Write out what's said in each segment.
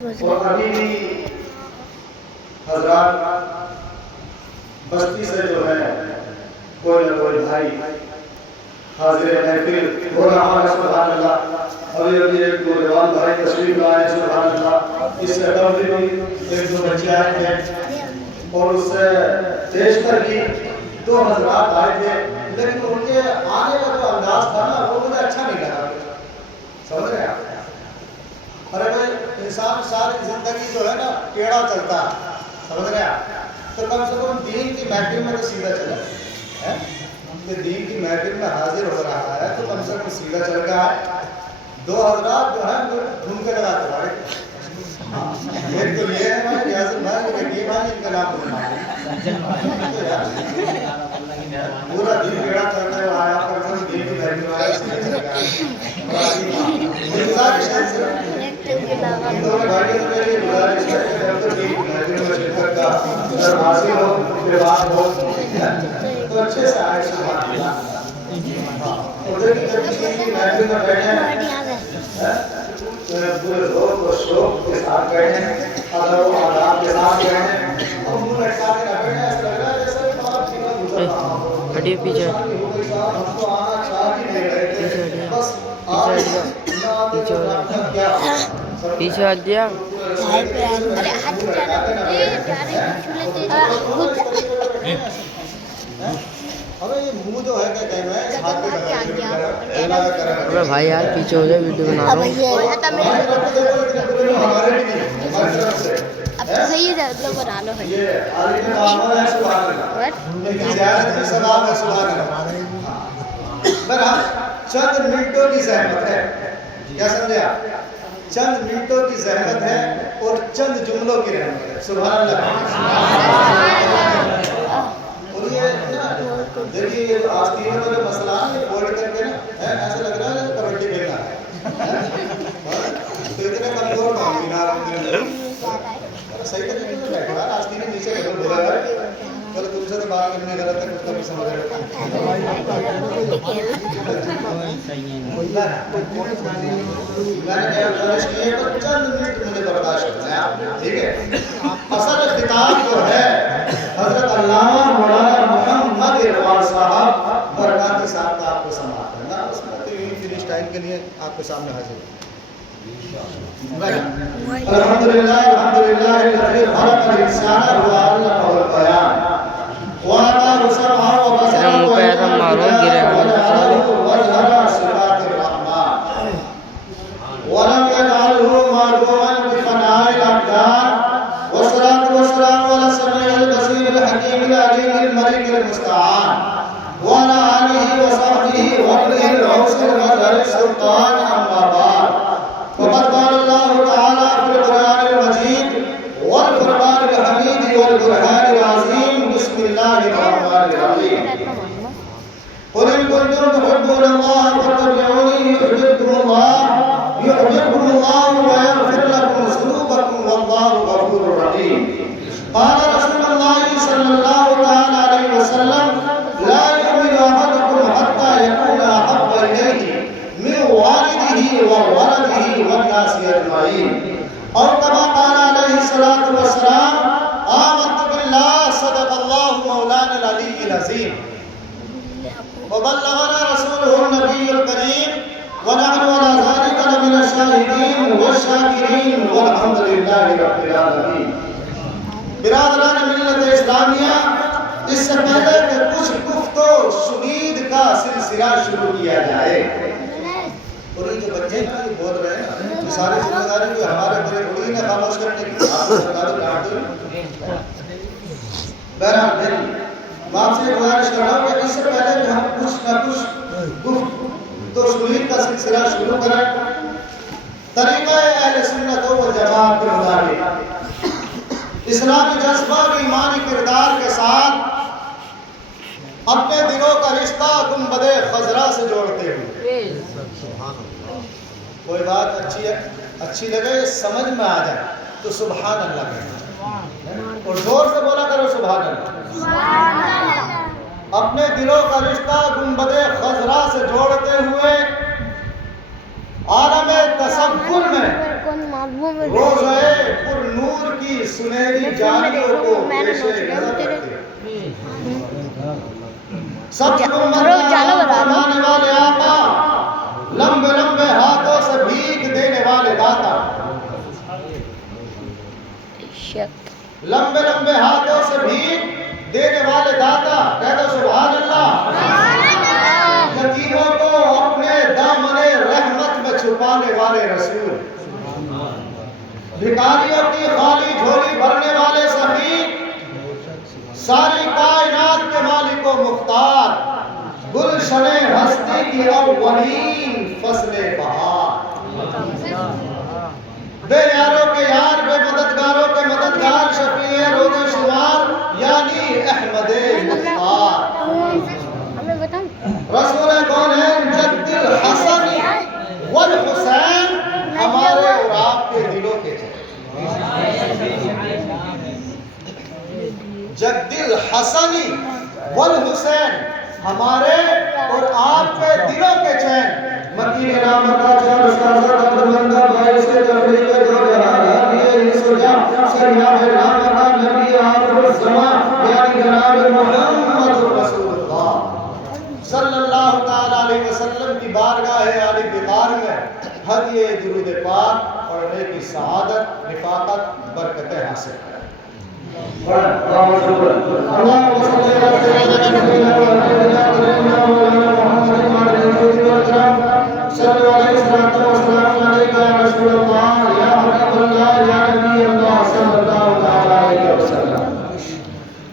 اور ابھی بھی حضرات بستی سے جو ہے کوئی نہ کوئی بھائی حاضر محفل ہو رہا ہے، سبحان اللہ۔ ابھی ایک دو جوان بھائی تشریف لائے، سبحان اللہ۔ اس سے قبل بھی ایک دو بچے آئے تھے اور اس سے دیش پر بھی دو حضرات آئے تھے، لیکن ان کے آنے کا جو انداز تھا نا وہ مجھے اچھا نہیں لگا۔ سمجھ رہے آپ؟ ارے بھائی انسان ساری زندگی جو ہے نا ٹیڑھا چلتا ہے، سمجھ رہے آپ؟ تو کم سے کم دین کی محفل میں تو سیدھا چلے، کہ دین کی محفل میں حاضر ہو رہا ہے تو کم سے کم سیدھا چل رہا ہے۔ دو حضرات جو ہیں وہ ڈھونڈ کے لگا کے بھائی، ایک تو یہ ہے میں ریاضت بھائی اور ایک یہ بھائی ان کا نام بولنا پورا دن ٹیڑھا چلتا ہے، آیا پر دین کی محفل میں آیا سیدھا چل رہا ہے۔ گزارش ہے ان دونوں بھائیوں کے لیے گزارش ہے کہ جب تک دین کی محفل میں شرکت کا اگر حاصل ہو رواج ہو تو اچھے سے آئے، سبحان اللہ۔ ادھر کی محفل میں بیٹھے ہیں پورے ذوق و شوق کے ساتھ بیٹھے ہیں، ادب و آداب کے ساتھ بیٹھے ہیں اور منہ لٹکا کے نہ بیٹھے، ایسا لگ رہا ہے جیسے کہ بہت فکر گزر رہا ہو، پیچھے ہم تو آنا چاہ ہی نہیں رہے تھے، بس پیچھے ہٹ دیا۔ بھائی یار پیچھے ہو جائے، ویڈیو بنا رہا ہوں۔ اب تو صحیح ہے، مطلب بنا لو بھائی۔ چند منٹوں کی زحمت ہے، کیا سمجھے آپ؟ چند منٹوں کی زحمت ہے اور چند جملوں کی رحمت ہے، سبحان اللہ۔ اور یہ دیکھیے یہ جو آستینوں کا جو مسئلہ ہے یہ فولڈ کر کے نا ایسا لگ رہا ہے کبڈی کھیلنا ہے، تو اتنے کمزور نہ ہوں گے صحیح طریقے سے بیٹھا ہے، آستینیں نیچے رکھو بولا ہے، چلو تم سے تو بات کرنے غلط ہے، کچھ کا بھی سمجھ رہے چند منٹ مجھے برداشت کرنا ہے آپ، ٹھیک ہے؟ اصل خطاب جو ہے حضرت علامہ مولانا محمد اقبال صاحب برکاتی صاحب کا آپ کو سماعت کرنا، اس میں تو یوں فری اسٹائل کے لیے آپ کے سامنے حاضر ہے۔ الحمدللہ الحمدللہ الذی خلق الانسان وعلمہ البیان وآتاہ السمع والبصر وظہر صفات الرحمن ولم يجعله معدوما بفناء الابدان والصلاة والسلام على السميع البصير الحكيم العليم الملك المستعان وعلى آلہ وصحبہ وابنہ الغوث المظہر السلطان اما بعد فقد قال اللہ تعالی فی القرآن المجید والفرقان الحمید والبرہان العظیم بسم اللہ الرحمن الرحیم قل ان کنتم تحبون اللہ فاتبعونی یحببکم اللہ ویغفر لکم ذنوبکم واللہ غفور رحیم قال رسول اللہ صلی اللہ تعالی علیہ وسلم لا یؤمن احدکم حتی یکون احب الیہ من والدہ وولدہ والناس اجمعین اور کما قال علیہ الصلوۃ والسلام آمنت باللہ صدق اللہ مولانا العلی العظیم وبلغنا رسوله النبی الکریم ونحن على ذلك لمن الشاہدین والشاکرین والحمد للہ رب العالمین۔ برادران ملت اسلامیہ، اس سے پہلے کہ کچھ گفت و شنید کا سلسلہ شروع کیا جائے، اور یہ جو بچے ہیں یہ بول رہے ہیں یہ ساری ذمہ داری کو ہمارے بڑے بڑی نے خاموش کرنے کی آپ کو سرکاری ڈانٹ دو۔ بہرحال میری میں آپ سے گزارش کر رہا ہوں کہ اس سے پہلے کہ ہم کچھ نہ کچھ گفت و شنید کا سلسلہ شروع کریں، طریقہ اہل سنت والجماعت کے مطابق اسلامی جذبہ اور ایمانی کردار کے ساتھ اپنے دلوں کا رشتہ گنبد خضرا سے جوڑتے ہوئے، کوئی بات اچھی ہے اچھی لگے سمجھ میں آ جائے تو سبحان اللہ کہنا اور زور سے بولا کرو سبحان اللہ۔ اپنے دلوں کا رشتہ گنبد خضرا سے جوڑتے ہوئے عالم تصور میں روزہ کی سنہری جالیوں کو پیش نظر رکھتے ہیں۔ سب امت کا فرمانے والے آقا، لمبے لمبے ہاتھوں سے بھیگ دینے والے داتا، لمبے لمبے ہاتھوں سے بھیگ دینے والے داتا، کہہ دو سبحان اللہ۔ یتیموں کو اپنے دامن رحمت میں چھپانے والے رسول، بھکاریوں کی خالی جھولی بھرنے والے سخی، ساری کائنات کے مالک و مختار، گلشن ہستی کی اولین فصل بہار، بے یاروں کے یار، بے مددگاروں کے مددگار، شفیع روز شمار یعنی احمد مختار، رسول کونین جد الحسن والحسین، ہمارے اور آپ کے دلوں کے جد الحسن والحسین، ہمارے اور آپ کے دلوں کے چین، مکی نام کا چار سازہ قدر مندہ بھائی سے تفریق جو جہاں دیئے سجا، سریعہ نام کا نبی آخر الزمان یعنی جناب محمد رسول اللہ صلی اللہ تعالیٰ علیہ وسلم کی بارگاہ عالی بقار میں ہدیہ درود پاک پڑھنے کی سعادت، رفاقت، برکتیں حاصل کریں۔ اللہ صلی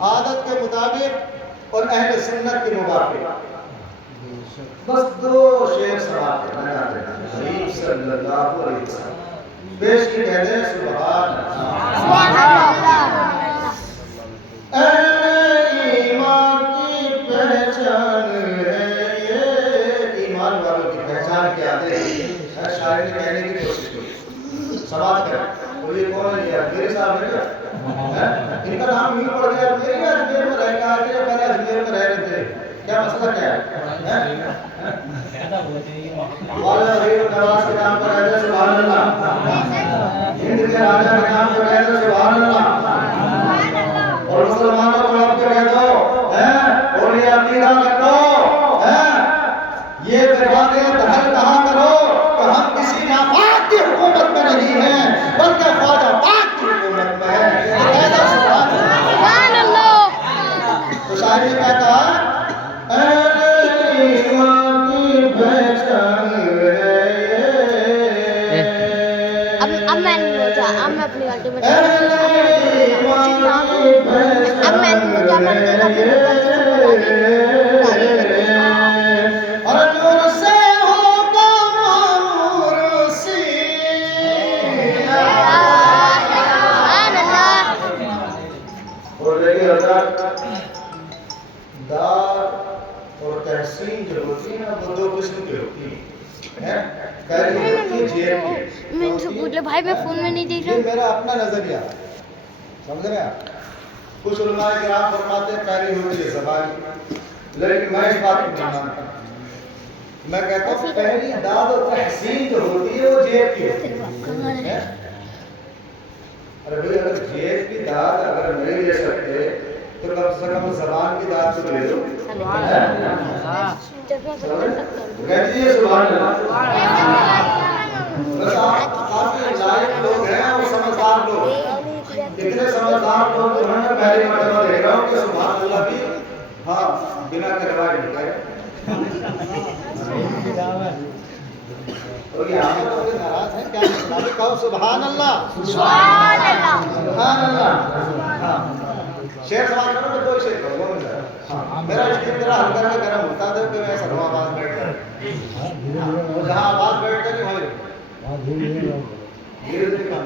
عادت کے مطابق اور اہل سنت کے موافق بس دو شعر سماعت کرنا چاہتے ہیں۔ حبیب صلی اللہ علیہ وسلم پیش کی کہتے ہیں سبحان اللہ۔ اہل ایمان کی پہچان ہے یہ، ایمان والوں کی پہچان کیا ہے؟ شاعر نے کہنے کی کوشش کی، سماعت کریں۔ وہ یہ کون ہے؟ یہ میرے صاحب ہے کیا؟ ان کا نام یوں پڑ گیا، میرے اجمیر میں رہ کہا کہ پہلے اجمیر میں رہ رہے تھے، کیا مسئلہ کیا ہے؟ مولانا غریب نواز کے نام پر کہتے ہیں سبحان اللہ، ہند کے راجہ کے نام پر کہتے ہیں سبحان اللہ، اور مسلمانوں کو آپ کے کہہ دو اور یہ عقیدہ رکھو، یہ دروازے دہل کہا کرو کہ ہم کسی ناپاک کی حکومت میں نہیں ہیں بلکہ خواجہ پاک کی حکومت میں ہیں۔ کہہ دو سبحان اللہ۔ تو شاعر نے کیا کہا؟ اب میں اپنی غلطی میں اب میں دار اور تحسین جو ہوتی ہے وہ دو قسم کی ہوتی ہے۔ پہلی ہوتی ہے جیب کی، میں ان سے پوچھ لے بھائی میں فون میں نہیں دیکھ رہا، یہ میرا اپنا نظریہ ہے، سمجھ رہے ہیں؟ کچھ علماء کرام فرماتے ہیں پہلی ہوتی ہے زبان کی، لیکن میں اس بات کو نہیں مانتا۔ میں کہتا ہوں پہلی داد و تحسین جو ہوتی ہے وہ جیب کی ہوتی ہے۔ ارے بھئی اگر جیب کی داد اگر نہیں لے سکتے تو کم سے کم زبان کی داد تو لے لو۔ کہتی ہے سبحان اللہ۔ بس آپ کے لائق لوگ ہیں اور سمجھدار لوگ، اتنے سمجھدار لوگ جو ہیں پہلی مرتبہ دیکھ رہا ہوں کہ سبحان اللہ بھی ہاں بنا کروائے نہیں کہے۔ اور یہ آمد لوگ ناراض ہیں، کیا مسئلہ؟ کہو سبحان اللہ، سبحان اللہ، سبحان اللہ۔ شعر سماعت کرو میں دو شعر کروں گا مجھے، میرا شعر میرا ہلکا میں گرم ہوتا ہے کہ میں سروا آواز بیٹھ کر جہاں آواز بیٹھ کر نہیں ہوئی دھیرے دھیرے کام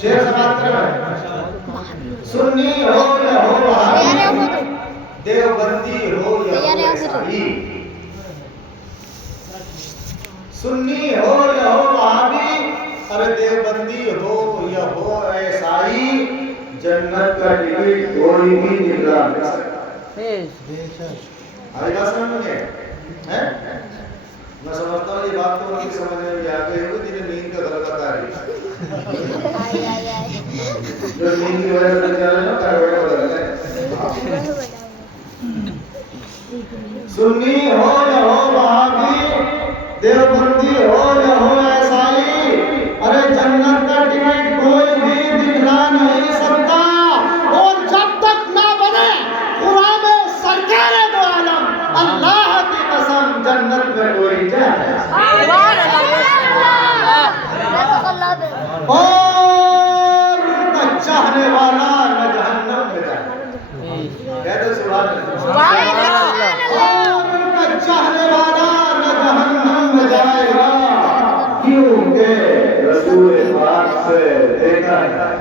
شیر سماعت کریں سنی ہو یا ہو وہابی دیوبندی ہو یا ہو عیسائی سنی ہو یا ہو وہابی ارے دیوبندی ہو یا ہو عیسائی جنت کا ٹکٹ کوئی بھی نہیں لا سکتا آئی بات سمجھ میں ہے میں سمجھتا ہوں یہ بات تو ان کی سمجھنے میں آ گئی ہوگی جنہیں نیند کا غلبہ آ رہی جو نیند کی وجہ سے چل رہے ہیں کروڑے بدل گئے سنی ہو یا ہو وہابی دیوبندی ہو یا ہو عیسائی ارے جنت کا ٹکٹ کوئی بھی دکھلا نہیں سکتا اور جب تک نہ بنے قرآن سرکار دو عالم اللہ کی قسم جنت میں کوئی جائے اور ان کا چاہنے والا نہ جہنم میں جائے کہتے سبحان اللہ اور ان کا چاہنے والا نہ جہنم میں جائے گا کیونکہ رسول پاک سے دیکھا ہے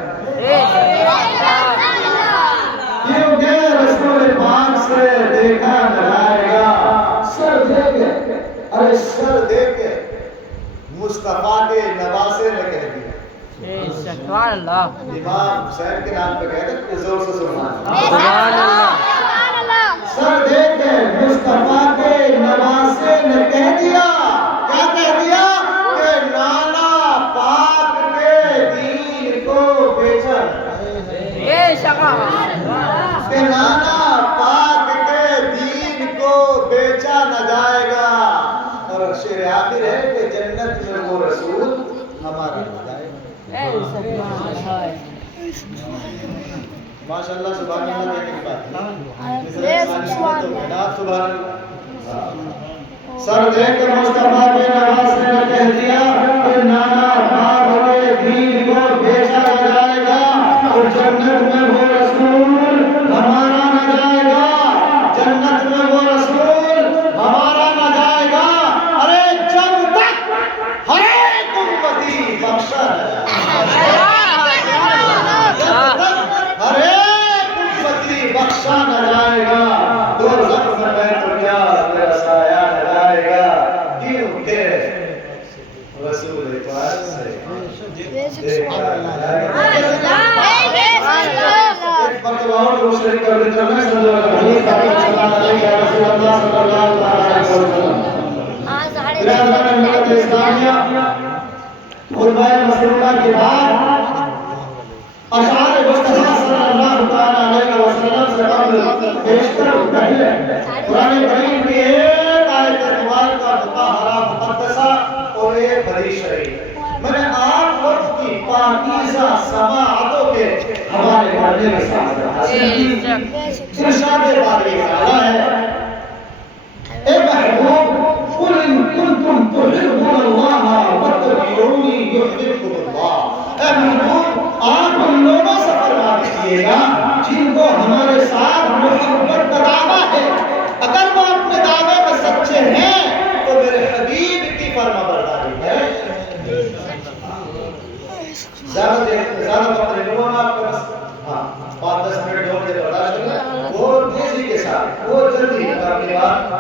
کیونکہ رسول پاک سے دیکھا جائے گا سر دے کے ارے سر دے کے مصطفیٰ کے نواسے نے کہہ دیا سبحان اللہ امام حسین کے نام پہ کہتے ہیں زور سے سبحان سبحان اللہ سر دے کے مصطفیٰ کے نواسے نے کہہ دیا کیا کہہ دیا کہ نانا پاک کے دین کو بیچا کہ نانا پاک کے دین کو بیچا نہ جائے گا اور شعر آخر ہے کہ جنت میں وہ رسول ہمارا ہو جائے گا ماشاءاللہ سبحان اللہ کہنے کی بات ہے سبحان اللہ سر دے کے مصطفیٰ کے نواسے نے کہہ دیا کہ نانا پاک کے دین کو بیچا نہ جائے گا اور جنت میں وہ رسول ہمارا نہ جائے گا جنت میں وہ رسول ہمارا نہ جائے گا ارے جب تک ہر ایک امتی بخشا نہ جائے ہر ایک امتی بخشا نہ جائے گا دوزخ میں بیٹھ کیا میرا سایہ نہ جائے گا کیونکہ رسول پاک سے دیکھا نہ جائے گا ایک مرتبہ اور درود شریف کر دیتے ہیں صلی اللہ علیہ وسلم برادران ملت اسلامیہ خطبہ مسلمہ کے بعد اشعار مصطفیٰ صلی اللہ علیہ وسلم سے قبل بیشتر پہلے قرآن کریم کی ایک آیت مبارکہ مطہرہ مقدسہ اور ایک حدیث شریف میں نے آپ لوگوں کی پاکیزہ سماعتوں کے حوالے کرنے کے ساتھ ارشاد باری تعالیٰ ہے اے محبوب قل ان کنتم تحبون اللہ فاتبعونی یحببکم اللہ اے محبوب آپ ان لوگوں سے فرما دیجئے گا جن کو ہمارے ساتھ محبت کا دعویٰ ہے اگر وہ اپنے دعوے میں سچے ہیں تو میرے حبیب کی فرما برداری ہے زیادہ وقت نہیں لوں آپ کا بس ہاں 5-10 منٹ جو مجھے برداشت کرنا وہ تیزی کے ساتھ وہ جلدی اپنی بات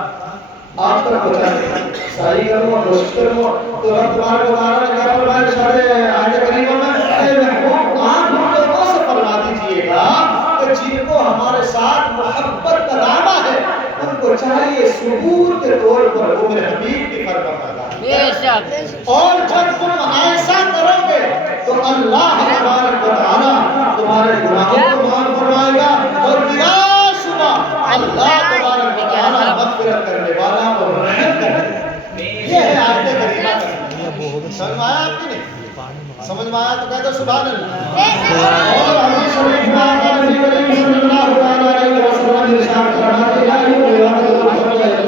آپ تک پہنچانے صحیح کروں کوشش کروں تو رب تبارک و تعالیٰ نے کیا فرمایا ارشاد آیت کریمہ میں اے محبوب آپ ان لوگوں سے فرما دیجئے گا کہ جن کو ہمارے ساتھ محبت کا دعویٰ ہے ان کو چاہیے ثبوت کے طور پر وہ میرے حبیب کی فرما برداری اور جب تم ایسا کرو گے تو اللہ تبارک و تعالیٰ تمہارے گناہوں کو معاف فرمائے گا اور بلا شبہ اللہ تبارک و تعالیٰ مغفرت کرنے والا اور رحم کرنے والا یہ ہے آیت کریمہ سمجھ میں آیا آپ کی نہیں سمجھ میں آیا تو کہتے سبحان اللہ اور حدیث شریف میں آقا نبی کریم صلی اللہ علیہ وسلم ارشاد فرماتے ہیں لا یؤمن احدکم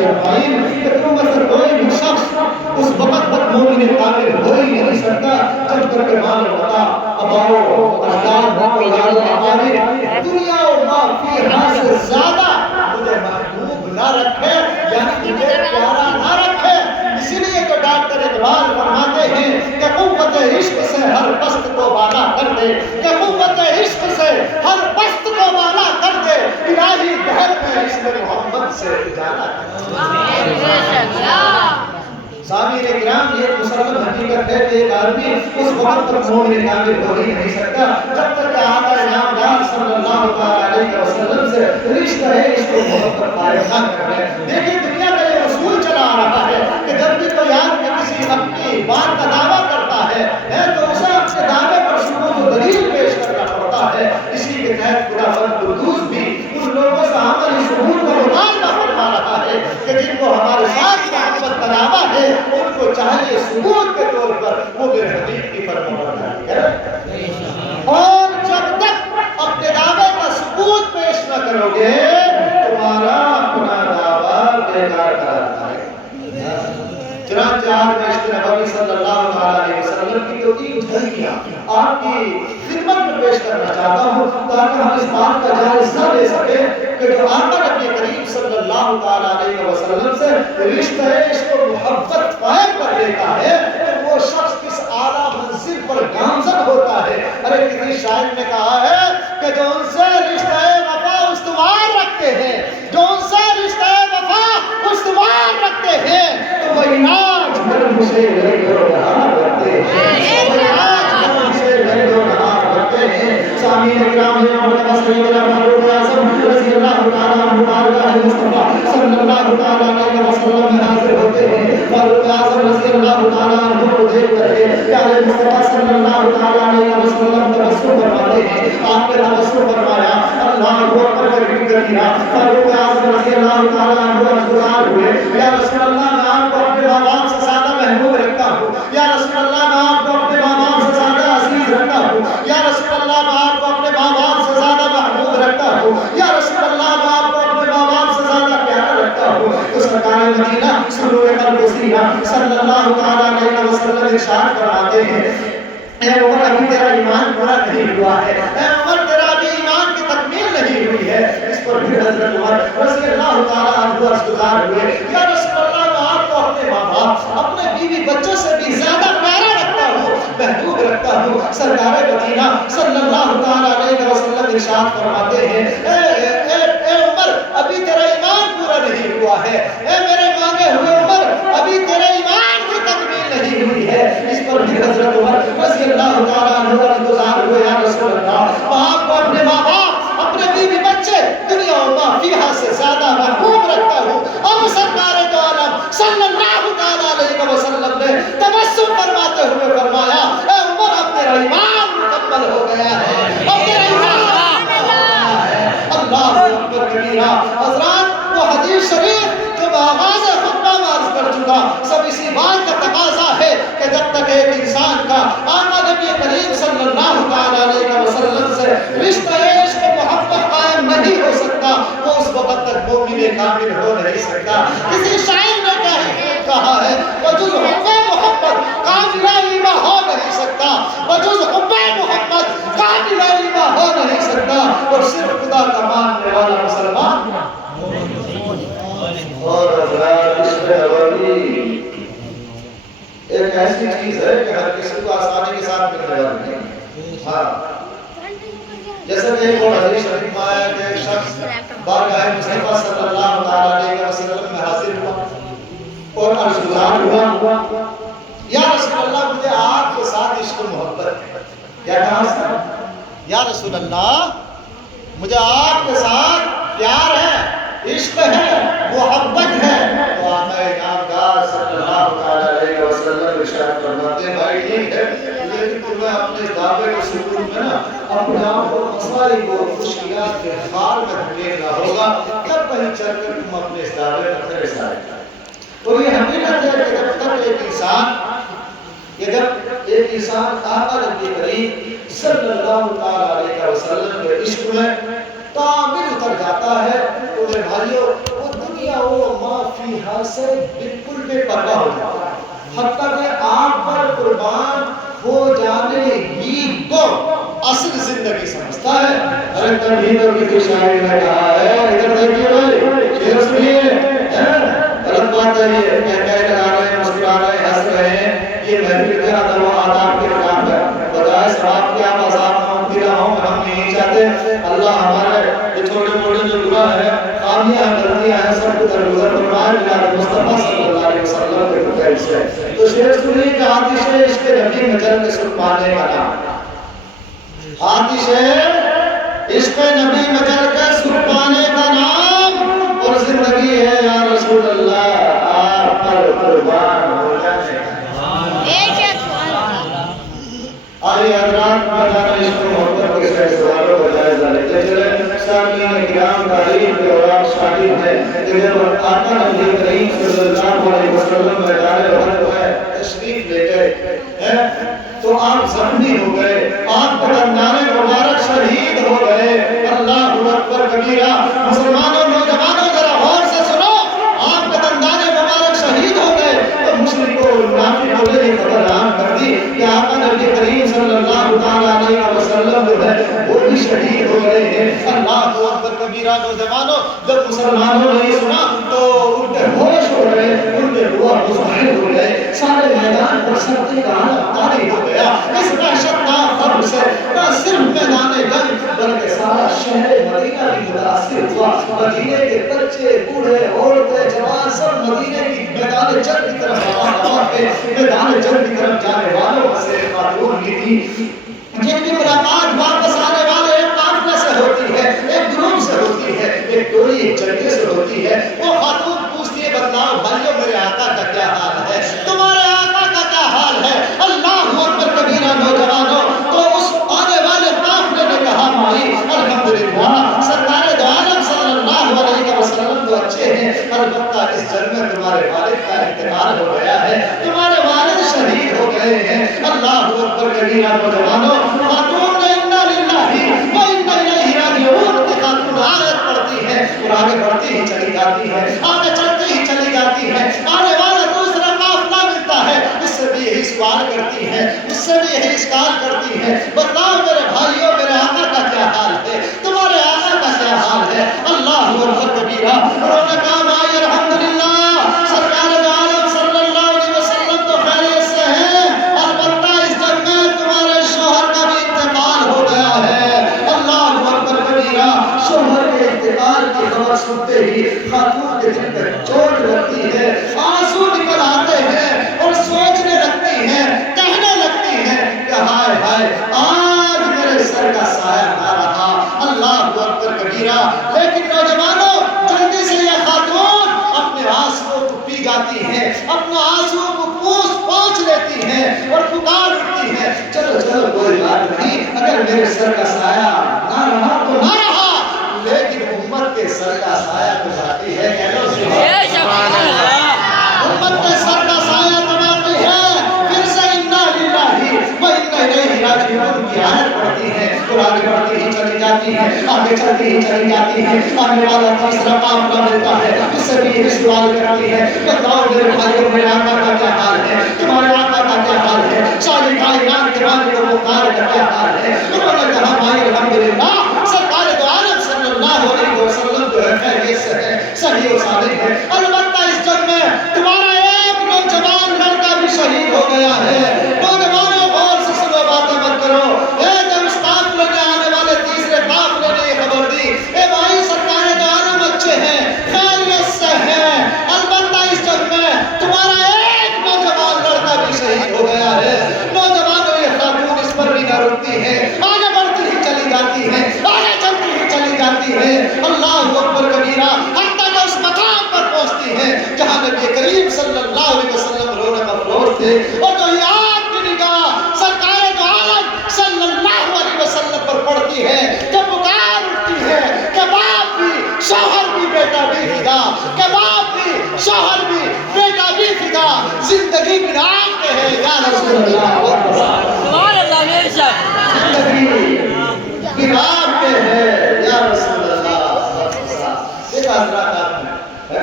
یقول کہ تم میں سے کوئی بھی شخص اس وقت تک مومن کامل ہو ہی نہیں سکتا جب تک ایمان ہوتا اباؤ اجداد اولاد اقارب دنیا و ما فیہا سے زیادہ مجھے محبوب نہ رکھے یعنی مجھے پیارا نہ رکھے اسی لیے تو ڈاکٹر اقبال فرماتے ایک آدمی اس وقت تک مومن کامل ہو ہی نہیں سکتا جب تک کہ آقا انعامدار صلی اللہ علیہ وسلم سے رشتہ ہے اس کو محبت قائم نہ کر لے. دیکھیں دنیا کا یہ اصول چلا آ رہا ہے کہ جب بھی کوئی آدمی کسی اپنی بات کا دعویٰ کرتا ہے تو اسے اپنے دعوے پر ثبوت و دلیل پیش کرنا پڑتا ہے. اسی کے تحت خداوند قدوس بھی ان لوگوں سے عملی ثبوت کا مطالبہ فرما رہا ہے کہ جن کو ہمارے ساتھ محبت کا دعویٰ ہے ان کو چاہیے ثبوت کے طور پر وہ میرے حبیب کی فرمانبرداری کریں. اور جب تک اپنے دعوے کا ثبوت پیش نہ کرو گے تمہارا اپنا دعویٰ بیکار قرار پائے گا. چنانچہ آج میں عشق نبوی صلی اللہ علیہ وسلم کی جو تین جھلکیاں آپ کی خدمت میں پیش کرنا چاہتا ہوں تاکہ ہم اس بات کا جائزہ لے سکیں کہ جو آقا نبی کریم صلی اللہ علیہ وسلم سے رشتہ عشق و محبت قائم کر لیتا ہے تو وہ شخص کس اعلیٰ منزل پر گامزن ہوتا ہے. ارے کسی شاعر نے کہا ہے کہ جو ان سے رشتہ وفا استوار رکھتے ہیں جو ان سے رشتہ وفا استوار رکھتے ہیں تو وہی آج گھر سے لے رہا کرتے ہیں وہی آج گھر سے لے رہا کرتے ہیں. سامعین اکرام ہیں محترم سیدنا فاروق اعظم رضی اللہ تعالیٰ عنہ بارگاہ مصطفیٰ صلی اللہ تعالیٰ علیہ وسلم میں حاضر ہوتے ہیں. فاروق اعظم رضی اللہ تعالیٰ عنہ کو دیکھ کر کے پیارے مصطفیٰ صلی اللہ تعالیٰ علیہ وسلم تبسم فرماتے ہیں. آپ نے تبسم فرمایا اللہ اکبر کبیرہ فاروق اعظم رضی اللہ تعالیٰ عنہ گزار ہوئے یا رسول اللہ میں آپ کو اپنے ماں باپ سے زیادہ محبوب رکھتا ہوں یا رسول اللہ میں آپ کو اپنے ماں باپ سے زیادہ عزیز رکھتا ہوں یا رسول اللہ میں آپ کو اپنے ماں باپ سے زیادہ محبوب رکھتا ہوں یا رسول اللہ میں آپ کو اپنے ماں باپ سے زیادہ پیارا رکھتا ہوں. تو سرکار مدینہ سرور قلب وسیلہ صلی اللہ تعالیٰ علیہ وسلم ارشاد فرماتے ہیں اے عمر ابھی تیرا ایمان پورا نہیں ہوا ہے اے عمر تیرا ابھی ایمان کی تکمیل نہیں ہوئی ہے. اس پر بھی حضرت عمر رضی اللہ تعالیٰ عنہ عرضگزار ہوئے یا رسول اللہ میں آپ کو اپنے ماں باپ اپنے بیوی بچوں سے بھی زیادہ پیارا رکھتا ہوں محبوب رکھتا ہوں. سرکار مدینہ صلی اللہ تعالیٰ علیہ وسلم ارشاد فرماتے ہیں اے عمر ابھی تیرا ایمان پورا نہیں ہوا ہے اے میرے مانگے ہوئے عمر ابھی تیرے ایمان کی تکمیل نہیں ہوئی ہے. اس پر بھی حضرت عمر رضی اللہ تعالیٰ عنہ عرضگزار ہوئے یا رسول اللہ میں آپ کو اپنے ماں باپ اپنے بیوی بچے دنیا و ما فیہا سے زیادہ محبوب رکھتا ہوں. اور سرکار دو عالم صلی اللہ تعالیٰ علیہ وسلم نے تبسم فرماتے ہوئے فرمایا اے عمر اب تیرا ایمان مکمل ہو گیا ہے اب تیرا ایمان ہے. اللہ اکبر کبیرہ. حضرات وہ حدیث شریف جو آغاز خطبہ میں عرض کر چکا سب اسی بات کا تقاضا ہے کہ جب تک ایک انسان کا آقا نبی کریم صلی اللہ علیہ وسلم سے رشتہ عشق و محبت قائم نہیں ہو سکتا وہ اس وقت تک مومن کامل ہو نہیں سکتا. کسی شاعر نے کہا ہے وجز حب محبت کامل ایمان ہو نہیں سکتا وجز حب محبت کامل ایمان ہو نہیں سکتا اور صرف خدا کا ماننے والا مسلمان. اور حضرات عشق نبوی ایک ایسی چیز ہے کہ ہر کسی کو آسانی کے ساتھ ملنے والی نہیں. ہاں جیسے کہ ایک اور حدیث شریف میں آیا کہ ایک شخص بارگاہ مصطفیٰ صلی اللہ علیہ وسلم میں حاضر ہوا اور عرضگزار ہوا یا رسول اللہ مجھے آپ کے ساتھ عشق و محبت ہے. کیا کہا اس نے یا رسول اللہ مجھے آپ کے ساتھ پیار ہے عشق ہے محبت ہے. تو آقا انعامدار صلی اللہ علیہ وسلم ارشاد فرماتے ہیں بھائی ٹھیک ہے لیکن تمہیں اپنے دعوے کے سکون میں نا اپنے آپ کو مسائل کو مشکلات کے خار میں دھکیلنا ہوگا تب کہیں چل کر تم اپنے اس دعوے پر خیرے سارے. تو یہ حقیقت ہے کہ جب تک ایک انسان آقا نبی کریم صلی اللہ علیہ وسلم کے عشق میں کامل اتر جاتا ہے تو میرے بھائیوں وہ دنیا و ما فیہا سے بالکل بے پرواہ ہو جاتا ہے حتیٰ کہ آپ پر قربان ہو جانے ہی کو اصل زندگی سمجھتا ہے. ارے تبھی تو کسی شاعر نے کہا ہے ادھر دیکھیے بھائی شعر سنیے غلط بات ہے یہ کہہ لگا رہے ہیں مسکرا رہے ہیں ہنس رہے ہیں یہ محفل کا ادب و آداب کے خلاف ہے. بجائے ثواب کے آپ عذاب میں مبتلا ہوں ہم نہیں چاہتے. اللہ ہمارے یہ چھوٹے موٹے جو گناہ ہے خامیاں غلطیاں ہیں سب کو درگزر فرمائے جناب مصطفیٰ صلی اللہ علیہ وسلم کے فضیل سے تو شیخ سنی کہ آتش عشق نبی مجل کے سن پانے کا نام آتش عشق نبی مجل کے سن پانے کا نام اور زندگی ہے یا رسول اللہ آپ پر قربان ہو جانے آئی حضرات مدانہ عشق محبت کے سائے سوالوں کا جائزہ لیتے چلے سامعین کرام تعلیم کے اوراق شاہد ہیں کہ جب آقا نبی کریم صلی اللہ علیہ وسلم میدان احد میں تشریف لے گئے تو آپ زخمی ہو گئے آپ پر اندانے مبارک شہید ہو گئے اللہ اکبر کبیرہ مسلمانوں نوجوانوں ذرا غور سے سنو آپ پر اندانے مبارک شہید ہو گئے تو مشرکوں نافی بولے یہ خبر عام کر دی کہ آقا نبی کریم صلی اللہ علیہ وسلم جو ہے وہ بھی شہید ہو گئے ہیں اللہ اکبر کبیرہ نوجوانوں جب مسلمانوں نے سنا تو ان کے ہوش ہو گئے ان کے روح مظاہر ہو گئے سارے میدان پر سردی کا عالم طاری ہو گیا اس وحشتناک خبر سے نہ صرف میدان جنگ بلکہ سارا شہر مدینہ بھی متاثر ہوا مدینے کے بچے بوڑھے عورتیں جوان سب مدینے کی میدان جنگ کی طرف روانہ ہوئے میدان جنگ کی طرف جانے والوں سے خاتون بھی تھی جن کی ملاقات واپس آنے والے ایک قافلے سے ہوتی ہے ایک گروپ سے ہوتی ہے ایک ٹولی ایک جنگے سے ہوتی ہے وہ خاتون پوچھتی ہے بتلاؤ بھائیو میرے آقا کا کیا حال ہے تمہارے آقا کا کیا حال ہے اللہ اکبر کبیرہ نوجوانوں تو اس آنے والے قافلے نے کہا مائی الحمدللہ سرکار دو عالم صلی اللہ علیہ وسلم تو اچھے ہیں البتہ اس جنگ میں تمہارے والد کا انتقال ہو گیا ہے تمہارے والد شہید ہو گئے ہیں اللہ اکبر کبیرہ نوجوانوں خاتون نے انا للہ و انا الیہ راجعون کی خاتون آیت پڑھتی ہے اور آگے بڑھتی ہی چلی جاتی ہے آگے چلتی ہی چلی جاتی ہے آنے والا دوسرا قافلہ ملتا ہے اس سے بھی یہی سوال کرتی ہے اس سے بھی یہی اشکال کرتی ہے بتاؤ میرے بھائیوں میرے آقا کا کیا حال ہے تمہارے آقا کا کیا حال ہے اللہ اکبر کبیرہ انہوں نے کہا بھائی الحمدللہ سرکار دو عالم صلی اللہ علیہ وسلم تو خیریت سے ہیں البتہ اس جنگ میں تمہارے شوہر کا بھی انتقال ہو گیا ہے اللہ اکبر کبیرہ شوہر کے انتقال کی خبر سنتے ہی خاتون کے دل پہ چوٹ لگتی ہے آنسو نکل آتے ہیں اور سوچنے لگتی ہیں کہنے لگتی ہیں کہ ہائے ہائے آج میرے سر کا سایہ نہ رہا اللہ اکبر کبیرہ لیکن نوجوانوں جلدی سے یہ خاتون اپنے آنسوؤں کو پی جاتی ہیں اپنے آنسوؤں کو پوچھ لیتی ہیں اور پکار اٹھتی ہیں چلو چلو کوئی بات نہیں اگر میرے سر کا سایہ نہ رہا تو نہ رہا لیکن امت کے سر کا سایہ تو جاتی ہے امت کے سر کا سایہ تو جاتی ہے پھر سے انا للہ و انا الیہ راجعون کی آیت پڑھتی ہے اور آگے بڑھتی ہی چلی جاتی ہے آگے چلتی ہی چلی جاتی ہے آنے والا تیسرا قافلہ ملتا ہے اس سے بھی یہ سوال کرتی ہے بتاؤ میرے بھائیوں میرے آقا کا کیا حال ہے تمہارے آقا کا کیا حال ہے ساری کائنات کے مالک و مختار کا کیا حال ہے انہوں نے کہا بھائی الحمدللہ سرکار دو عالم صلی اللہ علیہ وسلم جو ہے خیریت سے ہے صحیح و صالح ہے البتہ اس جنگ میں تمہارا ایک نوجوان لڑکا بھی شہید ہو گیا ہے نوجوانوں غور سے سنو باتیں مت کرو جب اس قافلے میں آنے والے تیسرے قافلے نے یہ خبر دی اے بھائی سرکار دو عالم اچھے ہیں خیریت سے ہیں البتہ اس جنگ میں تمہارا ایک نوجوان لڑکا بھی شہید ہو گیا ہے نوجوانوں یہ خاتون اس پر بھی نہ رکتی ہے آگے بڑھتی ہی چلی جاتی ہے آگے چلتی ہی چلی جاتی ہے اللہ اکبر کبیرہ حتیٰ کہ اس مقام پر پہنچتی ہے جہاں نبی کریم صلی اللہ علیہ وسلم رونے مفروض تھے اور جو یہ آپ کی نگاہ سرکار دو عالم صلی اللہ علیہ وسلم پر پڑتی ہے کہ پکار اٹھتی ہے کہ باپ بھی شوہر بھی بیٹا بھی فدا کہ باپ بھی شوہر بھی بیٹا بھی فدا زندگی بھی آپ کے ہے یا رسول اللہ سبحان اللہ بے شک زندگی بھی آپ کے ہے یا رسول اللہ ایک حضرات آپ نے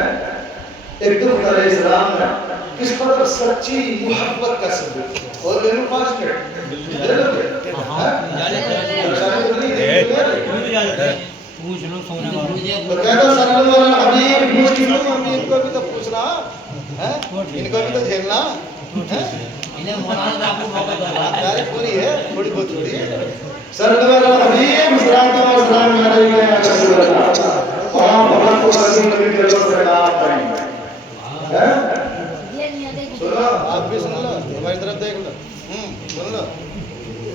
ایک دکھ علیہ السلام نے کس قدر سچی محبت کا ثبوت اور لے لو 5 منٹ لے لو گے پوچھ لو سونے والے تو کہہ دو صلی اللہ علیہ حبیب پوچھ لو ہم ان کو بھی تو پوچھنا ان کو بھی تو جھیلنا انہیں مولانا آپ کو موقع دیا پوری ہے تھوڑی بہت چھوڑی صلی اللہ حبیب صلی اللہ علیہ وسلم اور بہت کو کرنے نبی کے اللہ سے آپ کریں سنو آپ بھی سن لو ہماری طرف دیکھ لو سن لو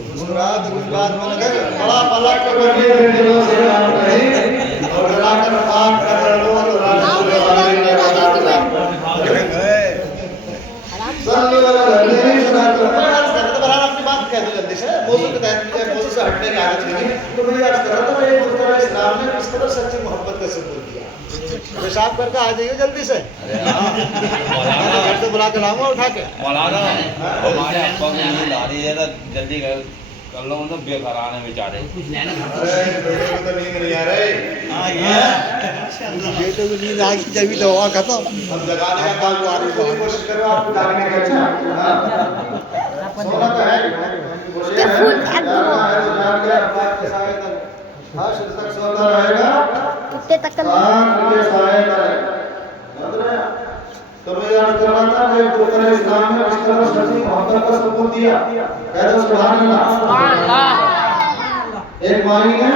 مسکرات گنبات میں لگے بڑا پلک کو کرنے نبی کے اللہ سے آپ کریں اور جلا کر پاک کر لو اور راجہ صلی اللہ علیہ وسلم اپنی بات کہہ دو جلدی سے موضوع کے تحت موضوع سے ہٹنے کی عادت نہیں تو میں یہ عرض کر رہا تھا یہ مصطفیٰ اسلام نے کس قدر سچی محبت کا ثبوت دیا پیشاب کر کے آ جائیے جلدی سے گھر سے بلا کے لاؤں گا اٹھا کے مولانا ہمارے ابا کو نیند آ رہی ہے جلدی کر لو تو بے قرار ہیں بیچارے بیٹے کو تو نیند نہیں آ رہی بیٹے کو نیند آ گئی جبھی تو ہوا ختم ہم جگانے کا کام کو آنے کی کوشش کرو آپ کو جاگنے کا اچھا سونا تو ہے تک سوتا رہے گا کتے تک تو میں یاد کرواتا کہ پتر اسلام نے اس طرح سچی محبت کا ثبوت دیا کہہ دو سبحان اللہ ایک مائی نے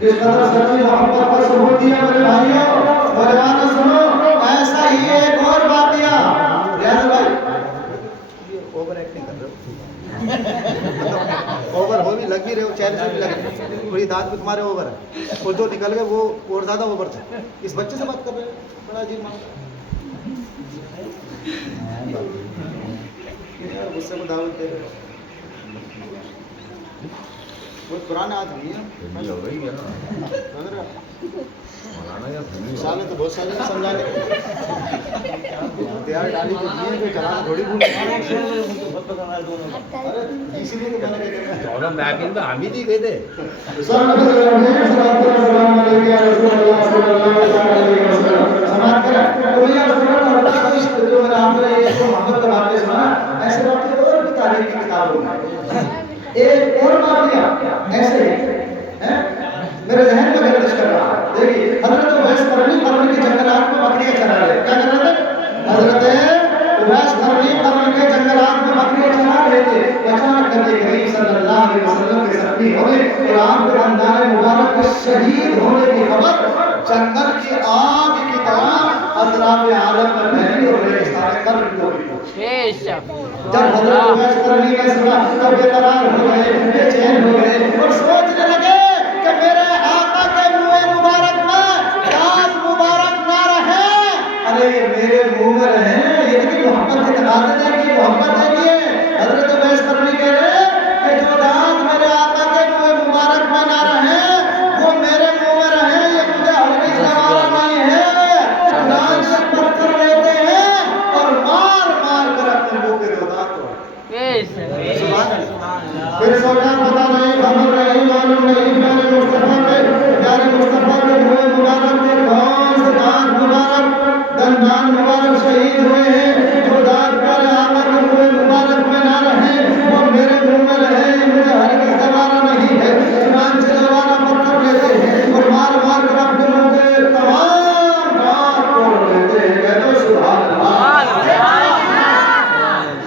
اس طرح سچی محبت کا ثبوت دیا میرے بھائیوں نوجوانوں سنو ایسا ہی ایک اور واقعہ ریاض بھائی اوور ایکٹنگ کر رہے ہو اوور ہو بھی لگ بھی رہے ہو چہرے سے بھی لگ رہے تھوڑی دانت بھی تمہارے اوور ہے اور جو نکل گئے وہ اور زیادہ اوور تھے اس بچے سے بات کر رہے ہیں بڑا عجیب مان غصے کو دعوت دے رہے بہت پرانے آدمی ہیں سالے تو بہت سالے سمجھانے تیار ڈالی کو دیے کہ چلانا تھوڑی بھول اسی لیے تو میں نے کہا میکنگ تو ہم ہی نہیں کہتے ایک اور واقعہ ایسے ہی میرے ذہن میں گردش کر رہا دیکھیے حضرت اویس قرنی قرن کے جنگلات میں بکریاں چرا رہے کیا کر رہے تھے حضرت اویس قرنی قرن کے جنگلات میں بکریاں چرا رہے تھے اچانک نبی کریم صلی اللہ علیہ وسلم کے زخمی ہوئے اور آپ کے خاندان مبارک کے شہید ہونے کی خبر جنگل کی آگ کی طرح اطراف عالم میں پھیلی اور ریگستان قرن کو جب حضرت اویس قرنی نے سنا تو بے قرار ہو گئے بے چین ہو گئے اور سوچنے لگے کہ میرے آقا کے منہ مبارک میں دانت مبارک نہ رہے ارے یہ میرے منہ میں رہے یہ بھی محبت کی تقاضے دیکھیے محبت دیکھیے حضرت اویس قرنی کہہ رہے کہ جو دانت میرے آقا کے منہ مبارک میں نہ رہے وہ میرے منہ میں رہے یہ مجھے ہرگز گوارا نہیں ہے دانت سے پتھر لیتے ہیں اور مار مار کر اپنے منہ کے دو دانت توڑ پھر سوچا پتا نہیں خبر نہیں معلوم نہیں پیارے مصطفیٰ کے منہ مبارک کے کون سے دانت مبارک دندان مبارک شہید ہوئے ہیں جو دانت پیارے آقا کے منہ مبارک میں نہ رہے وہ میرے منہ میں رہے مجھے ہرگز گوارا نہیں ہے چنانچہ دوبارہ پتھر لیتے ہیں اور مار مار کر اپنے منہ کے تمام دانت توڑ لیتے ہیں کہتے ہیں سبحان اللہ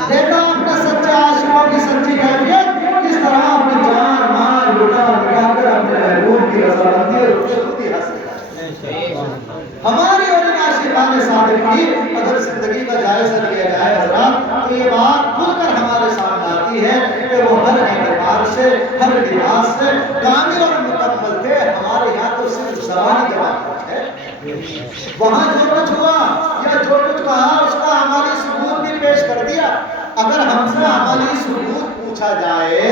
دیکھا اپنے سچے عاشقوں کی سچی کیفیت کس طرح اپنی جان مال لٹا مٹا کر اپنے محبوب کی رضامندی اور خوشنودی حاصل کرتے ہیں ہماری اور ان عاشقان صادق کی اگر زندگی کا جائزہ لیا جائے حضرات تو یہ بات کھل کر ہمارے سامنے آتی ہے کہ وہ ہر اعتبار سے ہر لحاظ سے کامل اور مکمل تھے ہمارے یہاں تو صرف زبانی جواب ہے وہاں جو کچھ ہوا یا جو کچھ کہا اس کا ہماری ثبوت بھی پیش کر دیا اگر ہم سے ہماری ثبوت پوچھا جائے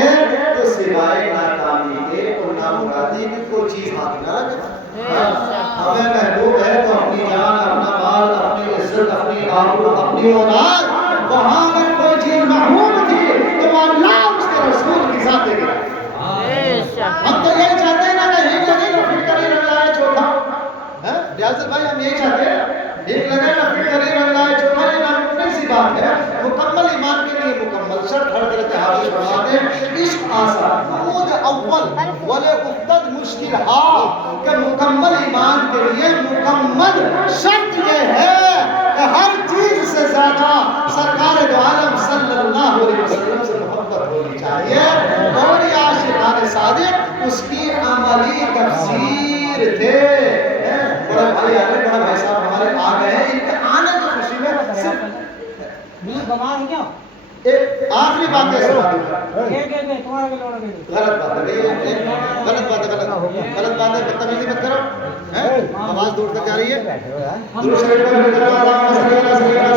تو سوائے ناکامی کے اور نامرادی کی کوئی چیز ہاتھ نہ رکھے ہمیں محبوب ہے تو اپنی جان اپنا مال اپنی عزت اپنی آبرو اپنی اولاد وہاں اگر کوئی چیز محبوب تھی تو اللہ اس کے رسول کی ذات دے گا ہم تو یہی چاہتے ہیں نا کہ ہی لگے گا پھر کری رنگ لائے چوکھا ریاضت بھائی ہم یہی چاہتے ہیں ایک لگے گا پھر کری رنگ لائے چوکھا یہ ناممکن سی بات ہے مکمل ایمان کے لیے مکمل شرط ہر حضرت حافظ فرماتے ہیں عشق آسان خود اول ولے افتد مشکل کہ مکمل ایمان کے لیے مکمل شرط یہ ہے کہ ہر چیز سے زیادہ سرکار دو عالم صلی اللہ علیہ وسلم سے محبت ہونی چاہیے امیر تھے بڑے بھائی صاحب ہمارے آ گئے ہیں، ان کے آنے کی خوشی میں ایک آخری بات ہے غلط بات ہے بدتمیزی مت کرو، آواز دور تک جا رہی ہے. درود شریف پر اللہم صلی علی سیدنا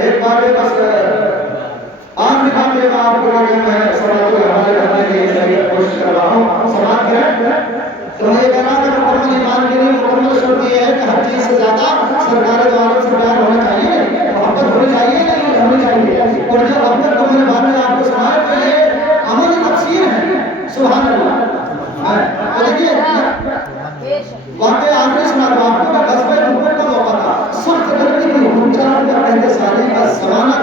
ایک بات بس آخری بات یہ آپ کو میں کوشش کر رہا ہوں سماعت کریں. تو یہ کہنا کہ مکمل ایمان کے لیے مکمل شرط یہ ہے کہ ہر چیز سے زیادہ سرکار دو عالم سے پیار ہونا چاہیے، محبت ہونی چاہیے، نہیں ہونی چاہیے. اور جو اب تک تو میرے بارے میں آپ کو سنایا تو یہ عملی تفسیر ہے. سبحان اللہ. تو دیکھیے واقعہ آخری سنا تو آپ کو کہ غزوہ تبوک کا موقع تھا، سخت گرمی کی ہونچار کا پہلے سالے کا زمانہ تھا.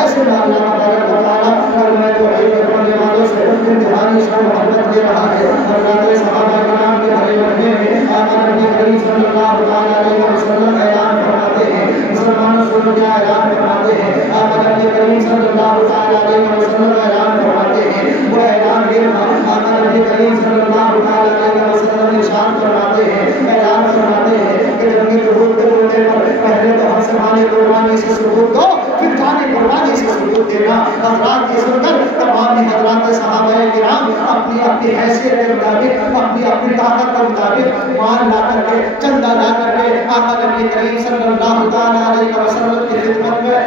ایسے میں اللہ تبارک و تعالیٰ کلمہ توحید پڑھنے والوں سے امتحانی سے محبت دے رہا ہے. حضرات صحابہ کرام کے بھرے مہینے میں آقا نبی کریم صلی اللہ علیہ وسلم اعلان فرماتے ہیں، مسلمانوں سنو کیا اعلان فرماتے ہیں. آقا نبی کریم صلی اللہ علیہ وسلم اعلان فرماتے ہیں. وہ اعلان یہ تھا، آقا نبی کریم صلی اللہ علیہ وسلم ارشاد فرماتے ہیں، اعلان فرماتے ہیں کہ جنگی تبوک کے موقع پر پہلے تو ہم سے مالی قربانی سے ثبوت دو، پھر جانی قربانی سے ثبوت دینا. حضرات یہ سن کر تمام حضرات صحابہ کرام اپنی اپنی حیثیت کے مطابق، اپنی اپنی طاقت کے مطابق مال لا کر کے، چندہ لا کر کے آقا نبی کریم صلی اللہ علیہ وسلم کی خدمت میں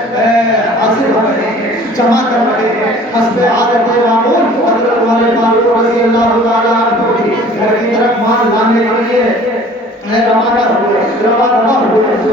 حاضر ہو رہے ہیں، جمع کر رہے ہیں. حسب عادت معمول حضرت عمر فاروق رضی اللہ تعالیٰ عنہ بھی گھر کی طرف مال لانے کے لیے روانہ ہوئے.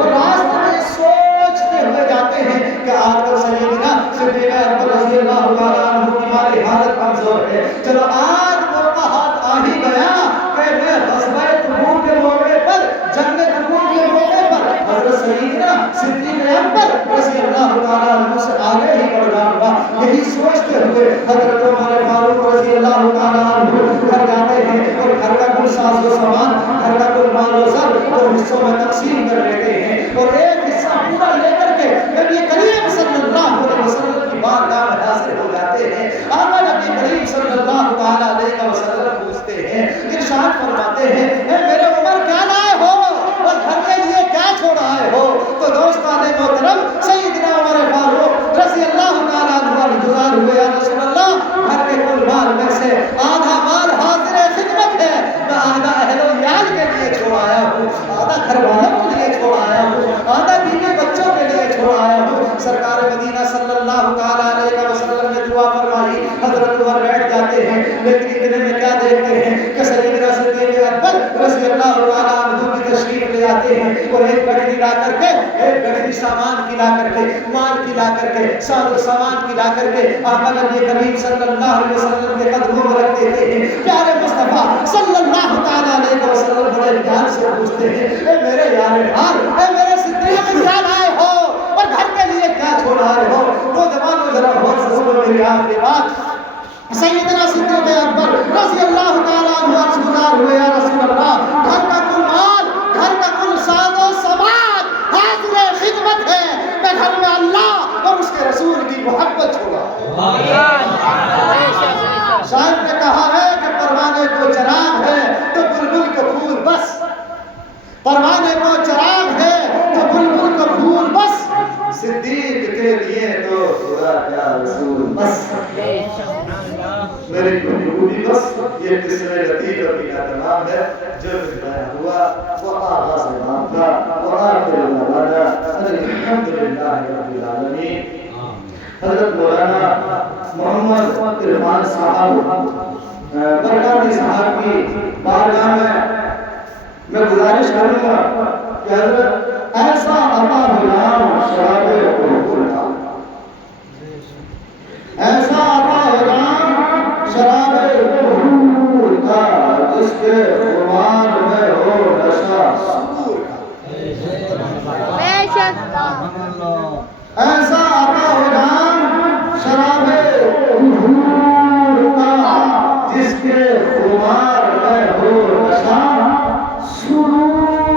اور راستے میں سوچتے ہوئے جاتے ہیں کہ آج کل سیدنا صدیق اکبر رضی اللہ تعالیٰ عنہ کی ہماری حالت کمزور ہے، چلو آج موقع ہاتھ آ ہی گیا کہ میں غزوہ تبوک کے موقع پر، جنگ تبوک کے موقع پر حضرت سیدنا صدیق اکبر رضی اللہ تعالیٰ عنہ سے آگے ہی بڑھ جاؤں گا. یہی سوچتے ہوئے حضرت عمر فاروق رضی اللہ تعالیٰ عنہ گھر جاتے ہیں اور گھر کا کل ساز و سامان، گھر کا کل مال و زر دو حصوں میں تقسیم کر لیتے ہیں اور ایک حصہ پورا لے کر کے نبی کریم صلی اللہ علیہ وسلم کی بارگاہ میں حاضر ہو جاتے ہیں. آقا نبی کریم صلی اللہ تعالیٰ علیہ وسلم پوچھتے ہیں، ارشاد فرماتے ہیں، اے میرے عمر کیا لائے ہو اور گھر کے لیے کیا چھوڑ آئے ہو؟ تو دوستان محترم سیدنا عمر فاروق رضی اللہ تعالیٰ عنہ گزار ہوئے، یا رسول اللہ گھر کے کل مال میں سے آدھا مال حاضر خدمت ہے، میں آدھا اہل و عیال کے لیے چھوڑ آیا ہوں، آدھا گھر والوں کے لیے چھوڑ آیا ہوں، آدھا بیوی بچوں کے لیے چھوڑ آیا ہوں. سرکار مدینہ صلی اللہ تعالیٰ علیہ وسلم نے دعا فرمائی. حضرت عمر بیٹھ جاتے ہیں، لیکن اتنے میں کیا دیکھتے ہیں کہ سیدنا صدیق اکبر رضی اللہ تعالیٰ عنہ کی تشریف لے آتے ہیں اور ایک گڈی لا کر کے، ایک گڈی سامان کی لا کر کے، مال کی لا کر کے، ساز و سامان کی لا کر کے آقا نبی کریم صلی اللہ علیہ وسلم کے قدموں میں رکھ دیتے ہیں. پیارے مصطفیٰ صلی اللہ تعالیٰ علیہ وسلم بڑے پیار سے پوچھتے ہیں، اے میرے یار حال، اے میرے صدیق کیا لائے ہو اور گھر کے لیے کیا چھوڑ آئے ہو؟ نوجوانوں ذرا غور سے سنو میری آخری بات. سیدنا صدیق اکبر رضی اللہ تعالیٰ عنہ عرض گزار ہوئے، یا رسول اللہ گھر کا کل مال، گھر کا کل ساز و سامان حاضر خدمت ہے، میں گھر میں اللہ اور اس کے رسول کی محبت چھوڑا. شاعر نے کہا ہے کہ پروانے کو چراغ ہے تو بلبل کو پھول بس، پروانے کو چراغ ہے تو بلبل کو پھول بس، صدیق کے لیے تو خدا کیا رسول بس. میری خوبی بس یہ قصہ لطیف کا تمام ہے. جو بتایا ہوا وہ آغاز بات تھا، وہ آخر دعوانا الحمدللہ رب العالمین. حضرت مولانا محمد عرفان صاحب برکاتی صاحب کی بارگاہ میں گزارش کروں گا کہ حضرت ایسا عطا غلام شراب قبول تھا، ایسا عطا غلام شراب قبول تھا جس کے خمار میں ہو نشہ سرور کا.